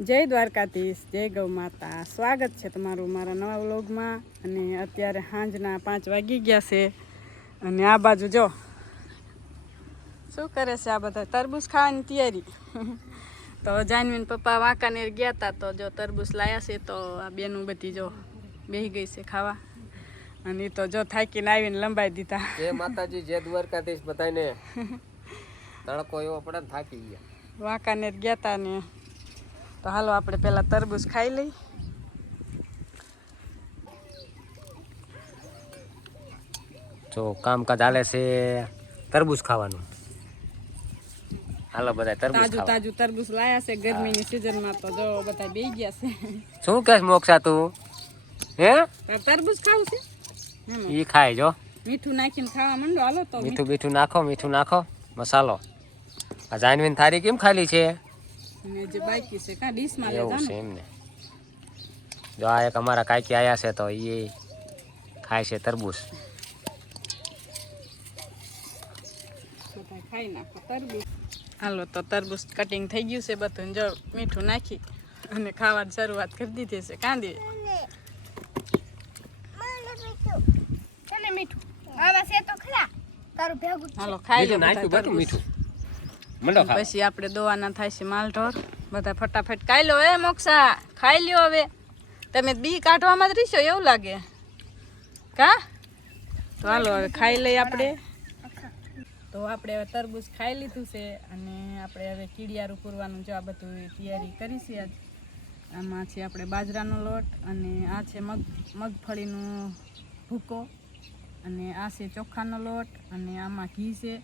જય દ્વારકાધીશ, જય ગૌ માતા. સ્વાગત છે તમારું મારા નવા વ્લોગમાં. અને અત્યારે સાંજના 5 વાગી ગયા છે અને આ બાજુ જો શું કરે છે આ બધા તરબૂચ ખાવાની તૈયારી. તો જાનવીન પપ્પા વાંકાનેર ગયા હતા તો જો તરબૂચ લાયા છે તો આ બેનું બધી જો બેહી ગઈ છે ખાવા. અને તો જો થાકીને આવીને લંબાઈ દીધા. જય માતાજી, જય દ્વારકાધીશ બધાને. તડકો એવો પડે ને થાકી ગયા. વાંકાનેર ગયા હતા ને તો હાલો આપણે પહેલાં તરબૂચ ખાઈ લઈ. જો કામકાજ હાલે છે તરબૂચ ખાવાનું. હાલો બધા તરબૂચ તાજું તાજું તરબૂચ લાયા છે ગરમીની સિઝનમાં તો જો બધા બેહી ગયા છે. શું કહેશ મોક્ષા તું? હે તરબૂચ ખાવું છે ઈ ખાય જો. મીઠું નાખીને ખાવા માંડો હાલો. તો મીઠું નાખો મસાલો. આ જાનવીન થારી કેમ ખાલી છે? ને જે બાકી છે કા ડીશમાં એવું લેતા છે ને. એમને. જો આ એક અમારા કાકી આયા છે તો એ ખાય છે તરબૂચ. ખાઈ નાખો તરબૂચ. હાલો તો તરબૂચ કટિંગ થઈ ગયું છે બધું. જો મીઠું નાખી અને ખાવાની શરૂઆત કરી દીધી છે. કાંદી હાલો ખાઈ લો મીઠું. પછી આપણે દોવાના થાય છે માલઢોર. બધા ફટાફટ ખાઈ લો. એ મોક્ષા ખાઈ લ્યો. હવે તમે બી કાઢવામાં જ રહીશો એવું લાગે કા? તો હાલો હવે ખાઈ લઈએ આપણે. તો આપણે હવે તરબૂચ ખાઈ લીધું છે અને આપણે હવે કીડિયારું પૂરવાનું જો આ બધું તૈયારી કરી છે. આજ આમાં છે આપણે બાજરાનો લોટ અને આ છે મગફળીનો ભૂકો અને આ છે ચોખાનો લોટ અને આમાં ઘી છે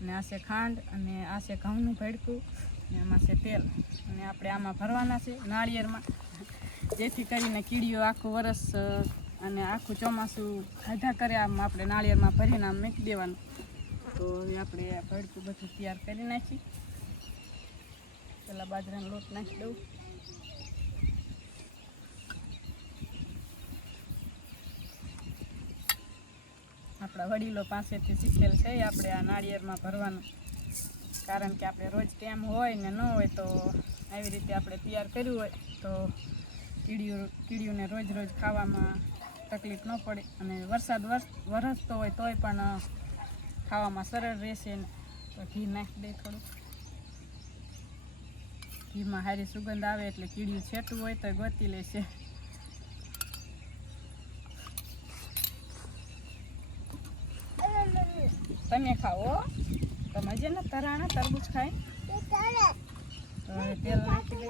અને આ છે ખાંડ અને આ છે ઘઉંનું ભેડકું અને આમાં છે તેલ અને આપણે આમાં ભરવાના છે નાળિયેરમાં, જેથી કરીને કીડીઓ આખું વરસ અને આખું ચોમાસું ખાધા કરે. આમ આપણે નાળિયેરમાં ભરીને આમ મૂકી દેવાનું. તો હવે આપણે આ ભડકું બધું તૈયાર કરી નાખી. પહેલાં બાજરાનો લોટ નાખી દઉં. આપણા વડીલો પાસેથી શીખેલ છે આપણે આ નાળિયેરમાં ભરવાનું. કારણ કે આપણે રોજ ટાઈમ હોય ને ન હોય તો આવી રીતે આપણે તૈયાર કર્યું હોય તો કીડીઓને રોજ ખાવામાં તકલીફ ન પડે અને વરસાદ વરસતો હોય તોય પણ ખાવામાં સરળ રહેશે. ને તો ઘી નાખી દે થોડું. ઘીમાં સારી સુગંધ આવે એટલે કીડીયું છેટું હોય તો ગોતી લેશે. તમે ખાઓ તમે જે ને તરાણા તરબૂચ ખાય. તો તેલ નાખી દે.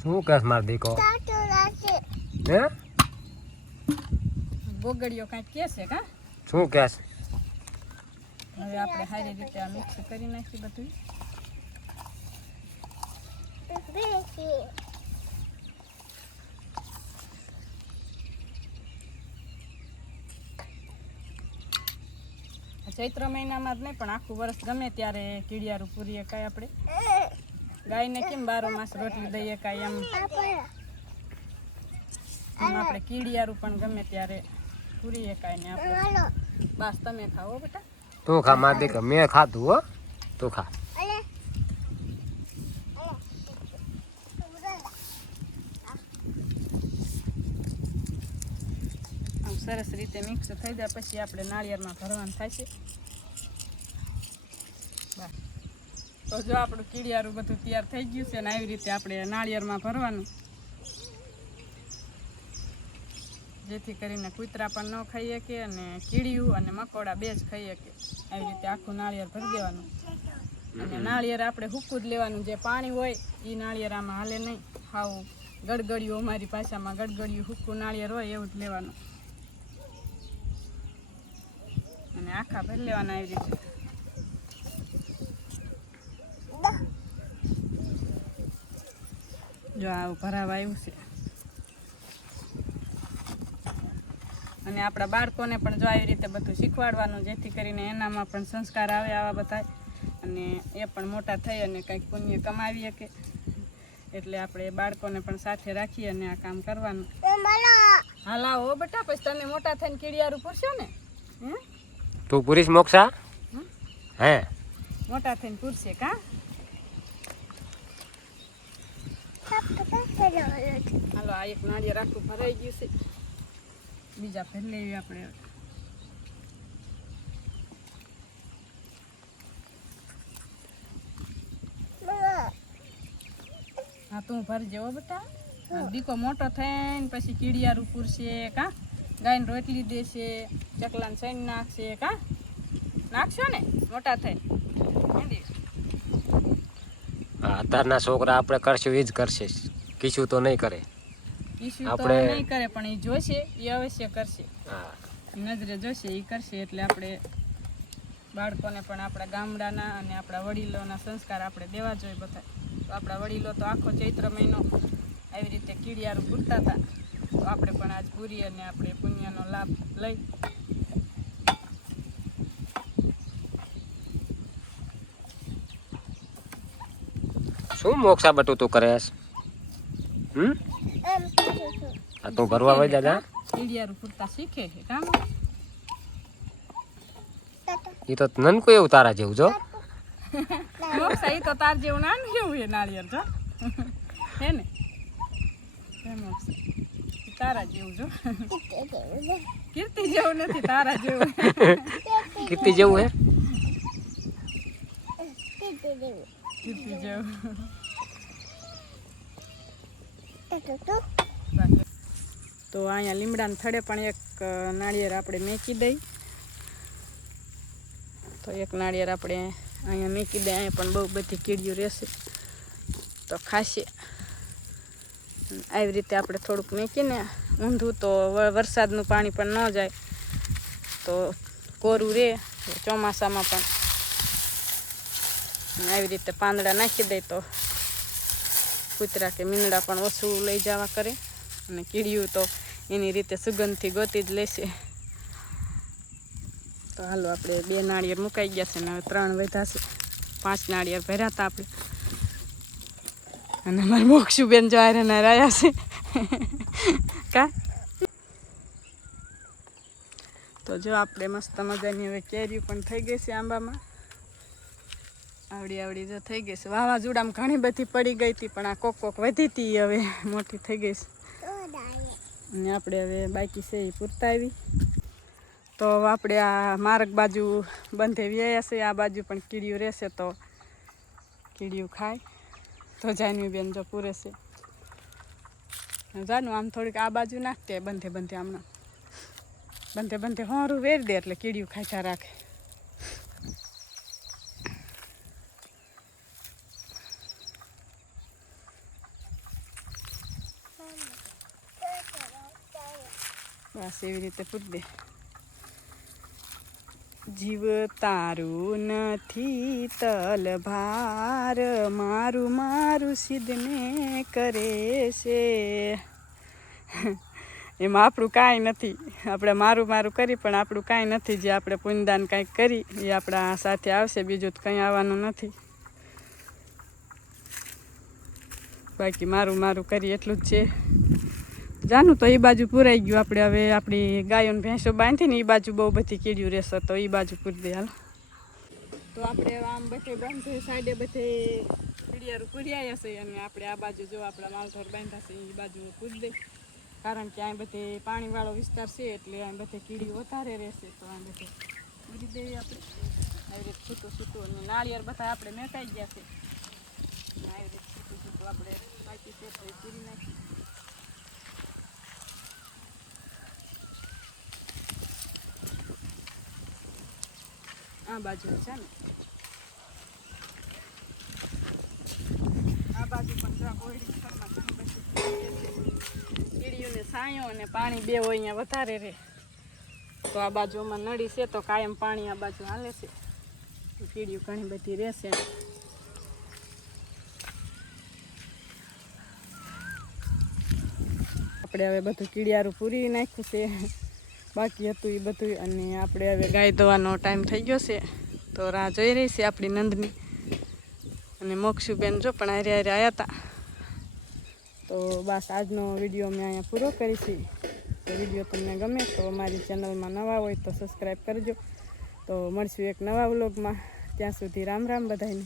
શું કહેશ માર દીકો? હે બોગડીઓ કાંઈક કહે છે કા? શું કહેશ? હવે આપણે સારી રીતે આ મિક્સ કરી નાખી બધું. ચૈત્ર મહિનામાં જ નહીં પણ આખું વર્ષ ગમે ત્યારે કીડિયારું પૂરીએ કાંઈ આપણે. ગાયને કેમ 12 માસ રોટલી દઈએ કાંઈ એમ આપણે કીડિયારું પણ ગમે ત્યારે પૂરીએ કાંઈ ને આપણે. બસ તમે ખાઓ બેટા. તું ખા માર દીકો. મેં ખાધું હો. તું ખા. આમ સરસ રીતે મિક્સ થઈ જાય પછી આપણે નાળિયેરમાં ભરવાનું થાય છે. તો જો આપણું કીડિયારું બધું તૈયાર થઈ ગયું છે અને આવી રીતે આપણે નાળિયેરમાં ભરવાનું, જેથી કરીને કૂતરા પણ ન ખાઈ શકે અને કીડીયું અને મકોડા બે જ ખાઈ શકે. આવી રીતે આખું નાળિયેર ભરી દેવાનું. અને નાળિયેર આપણે હૂકું જ લેવાનું. જે પાણી હોય એ નાળિયેર આમાં હાલે નહીં. હાવ ગડગડિયું, અમારી ભાષામાં ગડગડિયું હૂકું નાળિયેર હોય એવું જ લેવાનું અને આખા ભરી લેવાના આવી રીતે. જો આવું ભરાવા આવ્યું છે. અને આપણા બાળકોને પણ જો આવી રીતે બધું શીખવાડવાનું, જેથી કરીને એનામાં પણ સંસ્કાર આવે આવા બધા અને એ પણ મોટા થઈ અને કંઈક પુણ્ય કમાવી શકે. એટલે આપણે બાળકોને પણ સાથે રાખી અને આ કામ કરવાનું. હાલ આવો બેટા, પછી તમે મોટા થઈને કીડિયારું પૂરશો ને. તું પૂરીશ મોક્ષા? હે મોટા થઈને પૂરશે કા? હાલો આ એક નાળિયેર આખું ભરાઈ ગયું છે, બીજા ભરી લેવી આપણે. હા તું ભરજે હો બેટા. દીકો મોટો થઈને પછી કીડિયારું પૂરશે કા, ગાયને રોટલી દેશે, ચકલાને સૈન નાખશે કા, નાખશો ને મોટા થાય. હા અત્યારના છોકરા આપણે કરશું એ જ કરશે, કીશું તો નહીં કરે. ઈશ્યુ તો નહીં કરે પણ એ જોશે, એ અવશ્ય કરશે. હા નજરે જોશે એ કરશે. એટલે આપણે બાળકોને પણ આપણા ગામડાના અને આપણા વડીલોના સંસ્કાર આપણે દેવા જોઈએ બધા. તો આપણા વડીલો તો આખો ચૈત્ર મહિનો આવી રીતે કીડિયારું પૂરતા હતા, તો આપણે પણ આજ પૂરી અને આપણે પુણ્યનો લાભ લઈ. શું મોક્ષા બટું તું કરેશ? આ તું ભરવા વઈ જા. કીડિયારું પૂરતા શીખે છે કામ. એ તો નનકું એવું તારા જેવું જો. મોક્ષા એ તો તાર જેવું નાનું કેવું છે નાળિયેર જો, હે ને? તારા જેવું જો, કીર્તિ જેવું નથી, તારા જેવું. કીર્તિ જેવું હે? કીર્તિ જેવું. તો અહીંયા લીમડાના થડે પણ એક નાળિયેર આપણે મેકી દઈ. તો એક નાળિયેર આપણે અહીંયા મેકી દઈએ. અહીંયા પણ બહુ બધી કીડીઓ રહેશે તો ખાશે. આવી રીતે આપણે થોડુંક મેકીને ઊંધું તો વરસાદનું પાણી પણ ન જાય, તો કોરું રહે ચોમાસામાં પણ. આવી રીતે પાંદડા નાખી દઈ તો કૂતરા કે મીંદડા પણ ઓછું લઈ જવા કરે, અને કીડીયું તો એની રીતે સુગંધથી ગોતી જ લેશે. તો હાલો આપણે 2 નાળિયેર મુકાઈ ગયા છે ને હવે 3 વધ્યા છે. 5 નાળિયેર ભર્યા હતા આપણે. અને અમારે મોક્ષુબેન જો આયરના રહ્યા છે કા. તો જો આપણે મસ્ત મજાની હવે કેરીઓ પણ થઈ ગઈ છે આંબામાં. આવડી જો થઈ ગઈ છે. વાવાઝોડામાં ઘણી બધી પડી ગઈ હતી, પણ આ કોક વધી હતી, હવે મોટી થઈ ગઈ છે. અને આપણે હવે બાકી છે એ પૂરતા આવી. તો આપણે આ માર્ગ બાજુ બંધે વ્યાયા છે. આ બાજુ પણ કીડીયું રહેશે તો કીડીયું ખાય. તો જાનવી બેન જો પૂરે છે. જાનું આમ થોડીક આ બાજુ નાખતે બંધે આમના બંધે હોરું વેરી દે એટલે કીડીયું ખાતા રાખે. બસ એવી રીતે પૂરી દે. જીવ તારું નથી તલ ભાર, મારું સિદ્ધને કરે છે. એમાં આપણું કાંઈ નથી. આપણે મારું કરી પણ આપણું કાંઈ નથી. જે આપણે પુણ્યદાન કાંઈક કરી એ આપણા સાથે આવશે, બીજું તો કંઈ આવવાનું નથી. બાકી મારું કરી એટલું જ છે. જાનું તો એ બાજુ પૂરાઈ ગયું. આપણે હવે આપણી ગાયોને ભેંસો બાંધીને એ બાજુ બહુ બધી કીડીઓ રહેશે, તો એ બાજુ પૂરી દે હાલ. તો આપણે આમ બધે બાંધે સાઈડે બધે કીડિયારું પૂરી આવ્યા છે, અને આપણે આ બાજુ જો આપણા માલઢોર બાંધ્યા છે એ બાજુ પૂરી દે. કારણ કે અહીં બધે પાણીવાળો વિસ્તાર છે, એટલે અહીં બધે કીડીઓ વધારે રહેશે, તો આ બધે પૂરી દેવી આપણે. આવી રીતે છૂટું અને નાળિયેર બધા આપણે મેકાઈ ગયા છે. આવી રીતે છૂટું આપણે બાકી છે તો એ પૂરી નાખી. આ બાજુ છે ને, આ બાજુ પણ કીડીઓને છાંયો અને પાણી બે હોય અહીંયા વધારે રહે. તો આ બાજુમાં નળી છે તો કાયમ પાણી આ બાજુ હાલે છે, તો કીડીઓ ઘણી બધી રહેશે. આપણે હવે બધું કીડિયારું પૂરી નાખ્યું છે, બાકી હતું એ બધું. અને આપણે હવે ગાય ધોવાનો ટાઈમ થઈ ગયો છે, તો રાહ જોઈ રહી છે આપણી નંદની. અને મોક્ષુબેન જો પણ હારે આવ્યા હતા. તો બસ આજનો વિડીયો મેં અહીંયા પૂરો કરીશું. તો વિડીયો તમને ગમે તો અમારી ચેનલમાં નવા હોય તો સબસ્ક્રાઈબ કરજો. તો મળશું એક નવા વ્લોગમાં. ત્યાં સુધી રામ રામ બધાને.